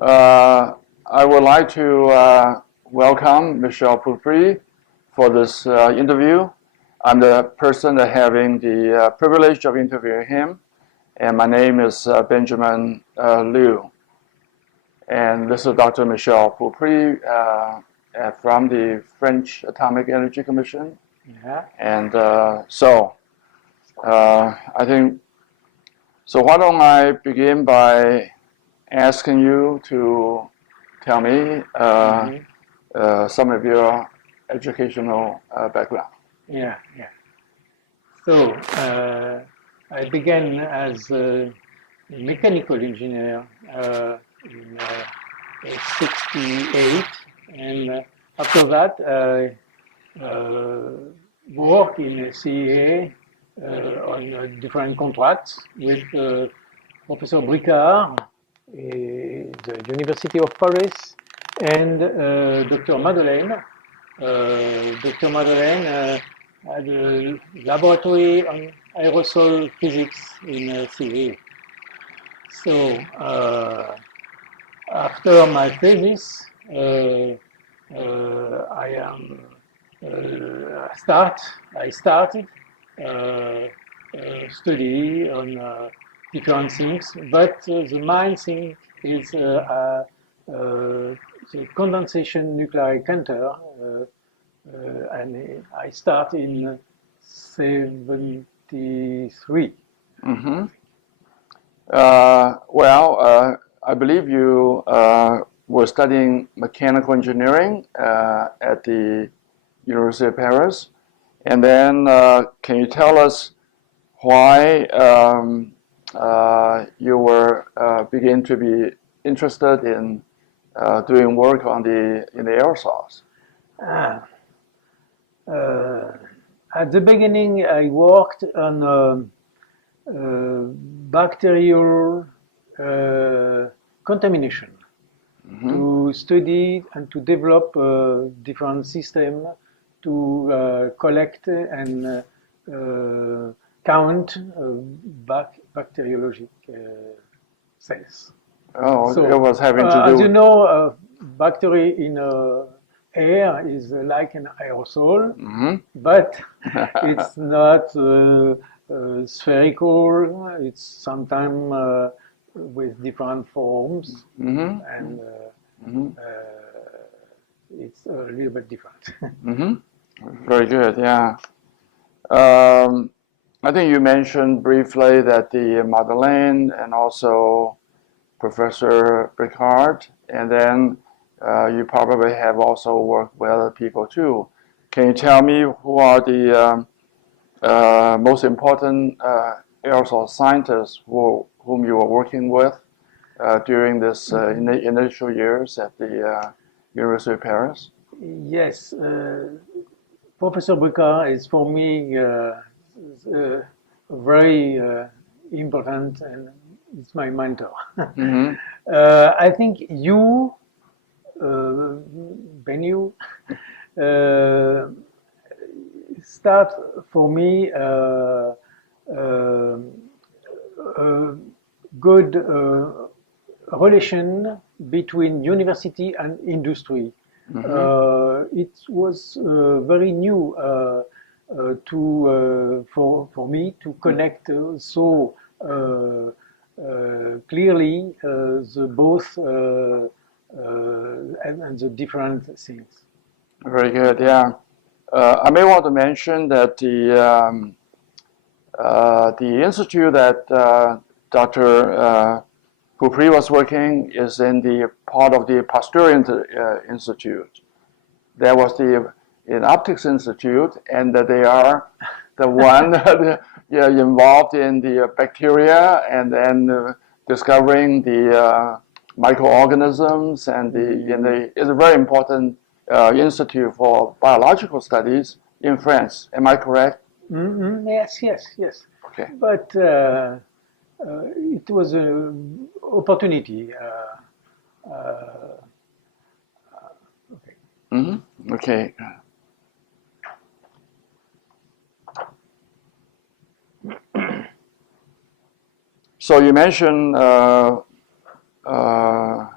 I would like to welcome Michel Pourprix for this interview. I'm the person that having the privilege of interviewing him, and my name is Benjamin Liu. And this is Dr. Michel Pourprix from the French Atomic Energy Commission. Yeah. And I think, so why don't I begin by asking you to tell me some of your educational background. Yeah. So I began as a mechanical engineer in '68, and after that I worked in CEA on different contracts with Professor Bricard, the University of Paris, and Dr. Madeleine. Dr. Madeleine had a laboratory on aerosol physics in CA. So after my thesis, I started study on different things, but the main thing is the condensation nuclear counter, and I start in '73. Mm-hmm. I believe you were studying mechanical engineering at the University of Paris. And then can you tell us why you were begin to be interested in doing work on in the aerosols? At the beginning, I worked on bacterial contamination to study and to develop different systems to collect and count bacteriologic cells. Oh, so, it was having to do. As you know, bacteria in air is like an aerosol, but it's not spherical. It's sometimes with different forms, and it's a little bit different. Very good, yeah. I think you mentioned briefly that the Madeleine and also Professor Bricard, and then you probably have also worked with other people too. Can you tell me who are the most important aerosol scientists whom you were working with during this initial years at the University of Paris? Yes, Professor Bricard is for me very important, and it's my mentor. I think you, Benyu, start for me a good relation between university and industry. It was very new for me to connect so clearly the both and the different things. Very good, yeah. I may want to mention that the institute that Dr. Pourprix was working is in the part of the Pasteur Institute. There was the Optics Institute, and they are the one involved in the bacteria and then discovering the microorganisms, and it's a very important institute for biological studies in France. Am I correct? Yes. Okay. But it was an opportunity. Okay. Okay. So you mentioned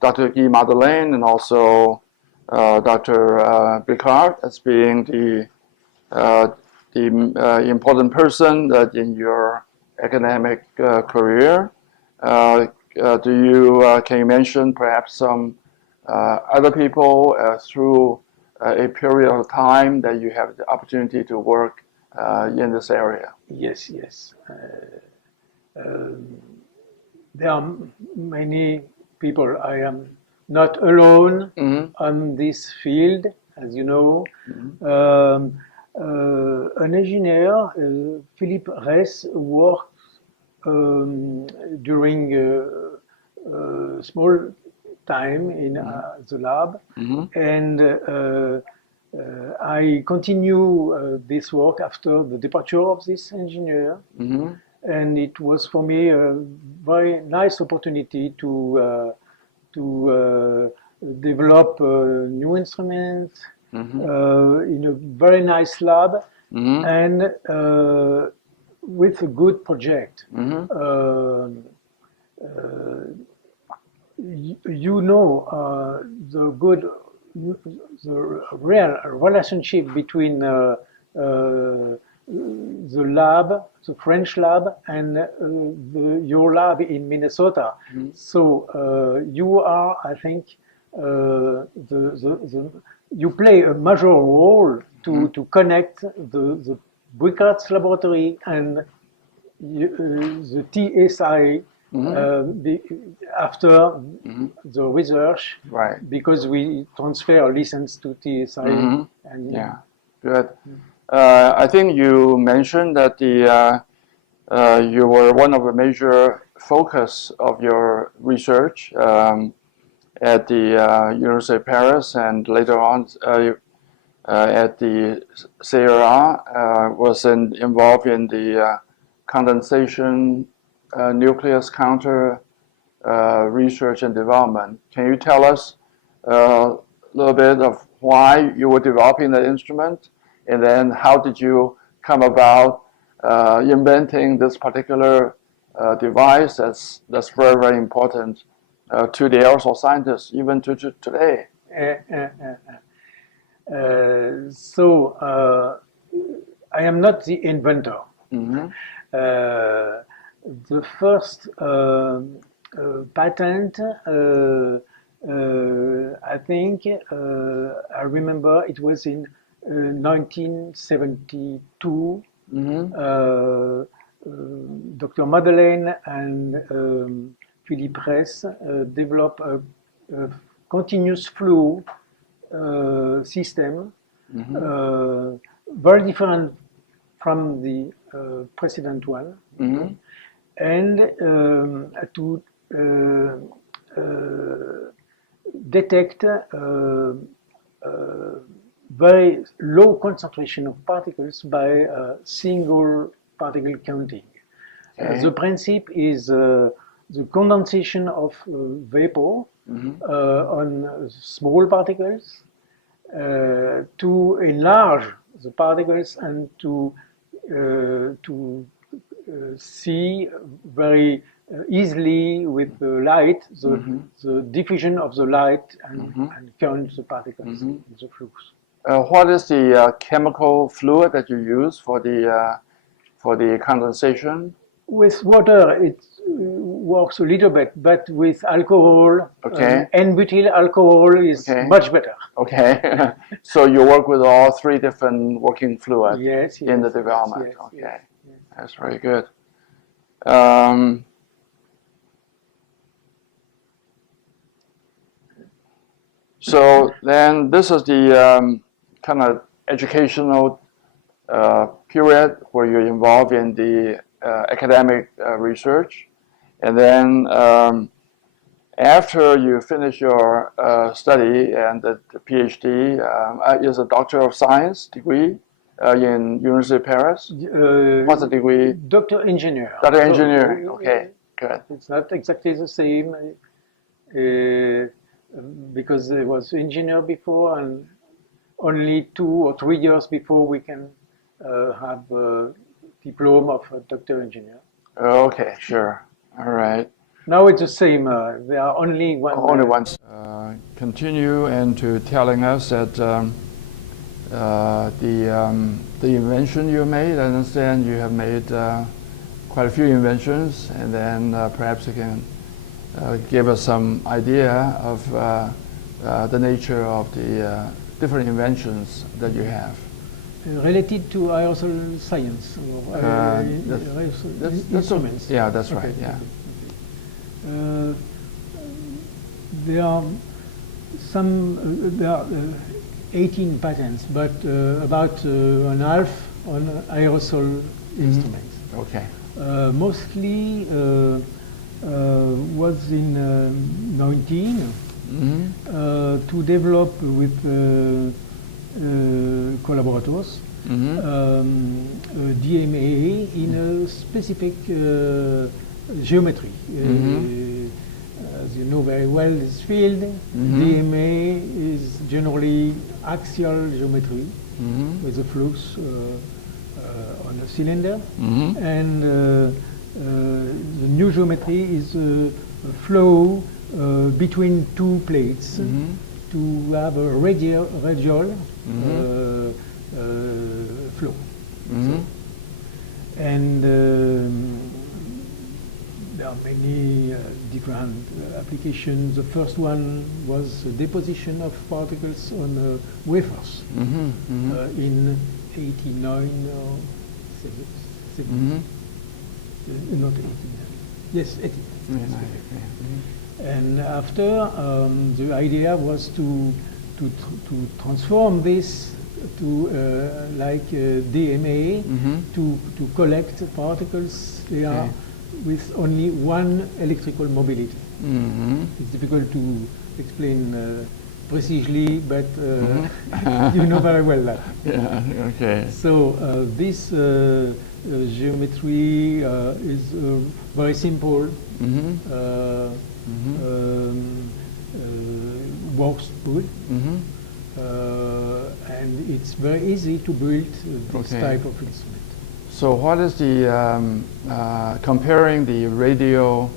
Dr. Guy Madeleine and also Dr. Bricard as being the important person that in your academic career. Can you mention perhaps some other people through a period of time that you have the opportunity to work in this area? Yes. There are many people. I am not alone on this field, as you know. An engineer, Philippe Ress, worked during small time in the lab, and I continue this work after the departure of this engineer. And it was for me a very nice opportunity to develop new instruments in a very nice lab and with a good project. You know the real relationship between the lab, the French lab, and your lab in Minnesota. So you are, I think, you play a major role to connect the Bricard's laboratory and the TSI after the research, right? Because we transfer lessons to TSI. And yeah, good. I think you mentioned that you were one of the major focus of your research at the University of Paris, and later on at the CERA, was involved in the condensation nucleus counter research and development. Can you tell us a little bit of why you were developing that instrument? And then how did you come about inventing this particular device that's very, very important to the aerosol scientists, even to today? So I am not the inventor. The first patent, I think, I remember it was in 1972. Dr. Madeleine and Philippe Ress developed a continuous flow system, very different from the precedent one, and to detect very low concentration of particles by single particle counting. The principle is the condensation of vapor on small particles to enlarge the particles and to see very easily with the light the diffusion of the light and count the particles in the flux. What is the chemical fluid that you use for the condensation? With water, it works a little bit, but with alcohol, N-butyl alcohol is much better. Okay, so you work with all three different working fluids in the development. Yes. That's very good. So then this is the kind of educational period where you're involved in the academic research. And then after you finish your study and the PhD is a Doctor of Science degree in University of Paris. What's the degree? Doctor Engineer. Doctor Engineer, okay, good. It's not exactly the same because I was engineer before, and only 2 or 3 years before we can have a diploma of a Doctor Engineer. Okay, sure. All right. Now it's the same. There are only one. Only one. Continue and to telling us that the invention you made. I understand you have made quite a few inventions, and then perhaps you can give us some idea of the nature of the different inventions that you have. Related to aerosol science or instruments. Yeah, that's right. Okay, Yeah. okay. There are some. There are 18 patents, but about an half on aerosol instruments. Okay. Mostly was in 19 to develop with collaborators DMA in a specific geometry. As you know very well, this field, DMA is generally axial geometry with a flux on a cylinder, and the new geometry is a flow between two plates to have a radial flow. So, and there are many different applications. The first one was the deposition of particles on wafers in 89 or 70. Not 89. Yes, 89. And after, the idea was to transform this to like DMA to collect particles. They are with only one electrical mobility. It's difficult to explain precisely, but you know very well that. Yeah. Okay. So this geometry is very simple. Works good, and it's very easy to build this type of instrument. So what is the, comparing the radio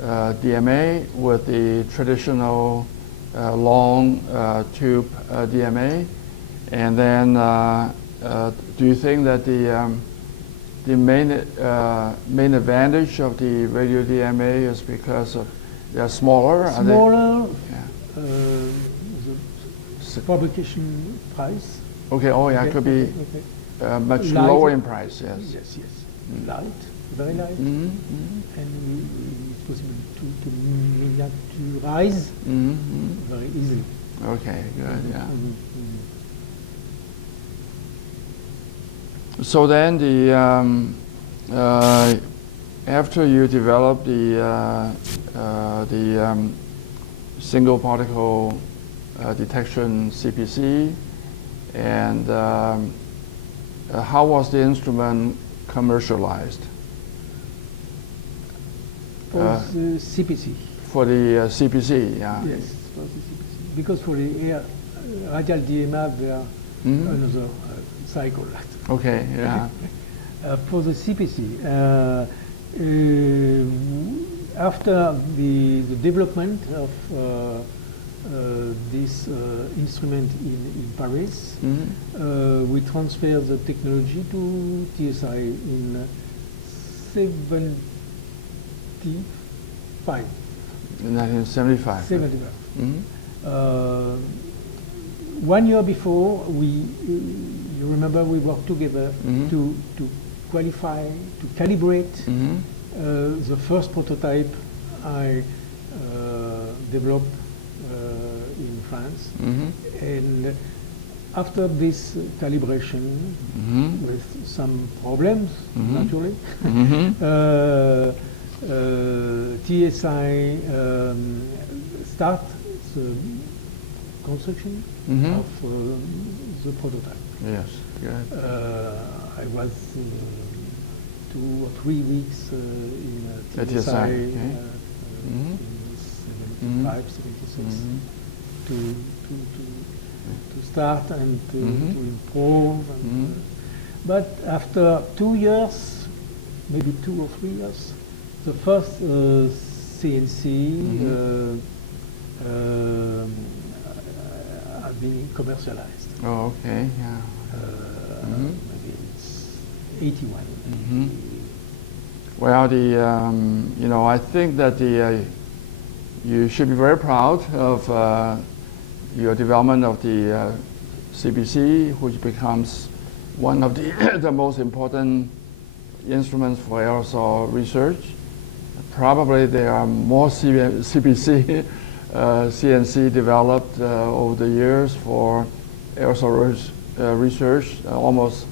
DMA with the traditional long tube DMA, and then do you think that the main advantage of the radio DMA is because of they're smaller? Smaller, Yeah. the fabrication price. Okay. Oh, yeah. It could be much Light. lower in price. Yes. Yes. Light, very light, and it's possible to miniaturize very easily. Okay. Good. Yeah. So then the after you develop the single particle detection CPC, and how was the instrument commercialized? For the CPC. For the CPC, yeah. Yes, for the CPC. Because for the radial DMA, there are another cycle. Okay, yeah. For the CPC, after the development of this instrument in Paris, we transferred the technology to TSI in 75. In 1975. 75. 1 year before, you remember we worked together to qualify, to calibrate the first prototype I developed in France. And after this calibration, with some problems, naturally, TSI start the construction of the prototype. Yes, good. I was 2 or 3 weeks in TSI in 75, 76 to start and to improve. And, but after 2 years, maybe 2 or 3 years, the first CNC have been commercialized. Oh, okay, yeah. Maybe it's 81. Well, I think that you should be very proud of your development of the CBC, which becomes one of the, the most important instruments for aerosol research. Probably there are more CBC, CNC developed over the years for aerosol research. Almost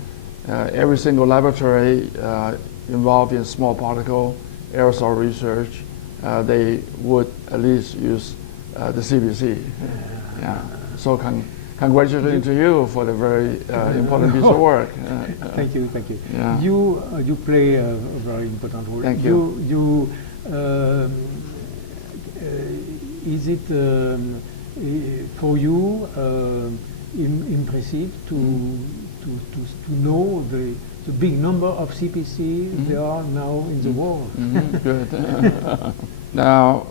every single laboratory involved in small particle aerosol research, they would at least use the CBC. Yeah. So congratulations to you for the very important piece of work. Thank you, thank you. Yeah. You play a very important role. Thank you. Is it for you impressive to know the big number of CPC there are now in the world? Good. Now,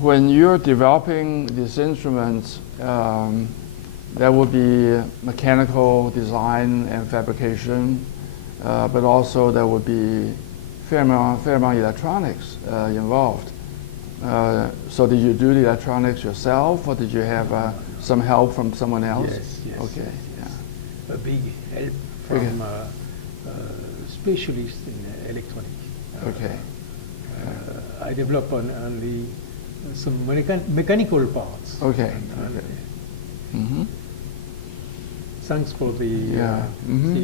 when you're developing these instruments, there will be mechanical design and fabrication, but also there will be fair amount electronics involved. So did you do the electronics yourself, or did you have some help from someone else? Yes. Okay. Yeah. A big help from specialists in electronics. Okay. I developed only some mechanical parts. Okay. Thanks for the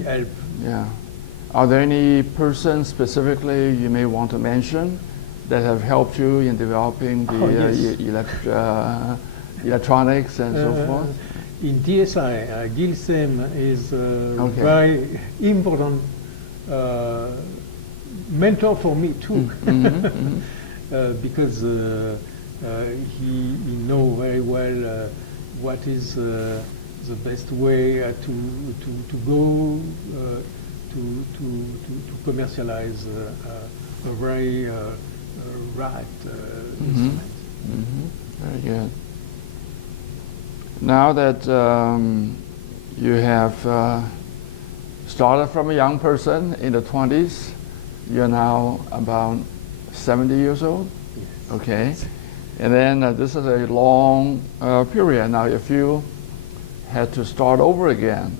help. Yeah. Are there any persons specifically you may want to mention that have helped you in developing the electronics and so forth? In DSI, Gil Sem is a very important mentor for me too, because he knows very well what is the best way to go to commercialize a very right instrument. Very good. Now that you have started from a young person in the 20s, you're now about 70 years old? Yes. Okay. And then this is a long period. Now, if you had to start over again,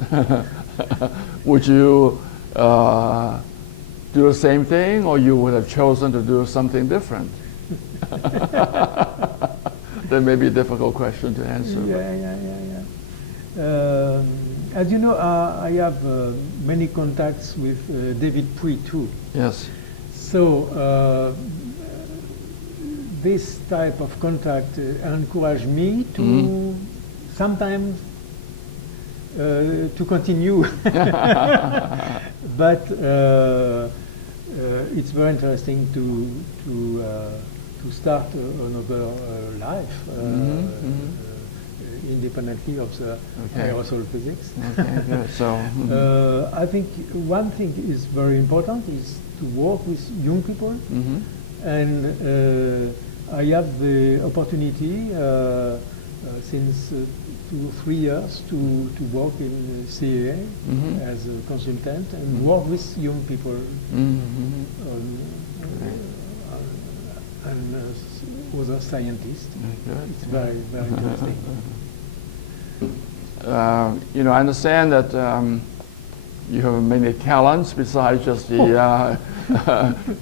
would you do the same thing, or you would have chosen to do something different? That may be a difficult question to answer. As you know, I have many contacts with David Puy too. Yes. So this type of contact encouraged me to sometimes to continue. But it's very interesting to start another life independently of the aerosol physics. Okay, good. So I think one thing is very important is to work with young people, and I have the opportunity since 2 or 3 years to work in CAA as a consultant and work with young people and other scientists. It's very, very interesting. I understand that you have many talents besides just the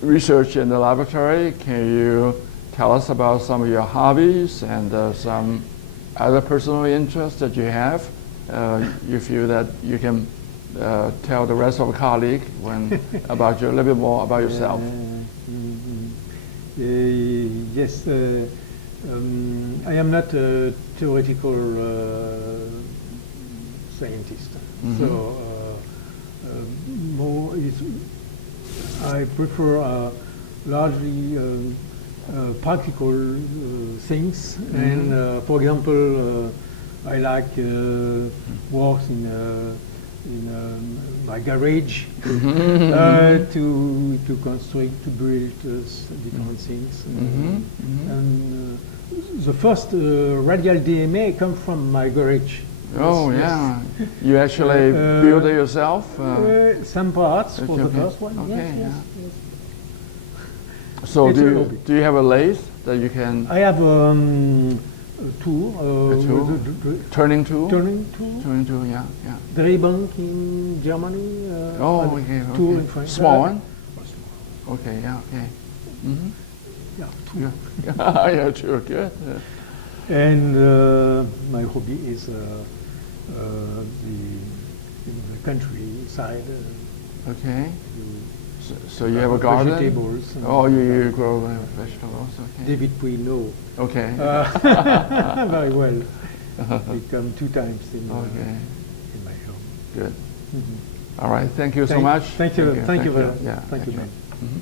research in the laboratory. Can you tell us about some of your hobbies and some other personal interests that you have? You feel that you can tell the rest of the colleague about you a little bit more about yourself. Yes, I am not a theoretical scientist, so more is I prefer largely practical things, and for example, I like works in in my garage to construct, to build different things. And the first radial DMA come from my garage. Oh, Yes, yeah. You actually build it yourself? Some parts for the okay. first one. Okay, Yes, yeah. yes. So It's a do hobby. you have a lathe that you can I have a tool, a tool? Turning tool? turning tool. Turning tool, yeah, yeah. Drehbank in Germany. Oh, and okay, tool okay. in France. Small one? Oh, small. Okay, yeah, okay. Mm-hmm. Yeah, tool. Yeah, yeah, sure, good. And my hobby is in the countryside. Okay. You So you have a garden? vegetables. and Oh, you grow vegetables, okay. David Puino. Okay. Very well. They come 2 times in my home. Good. Mhm. All right, thank you so Thank- much. thank you, thank you very- Yeah, thank you, you. Ben. Mhm.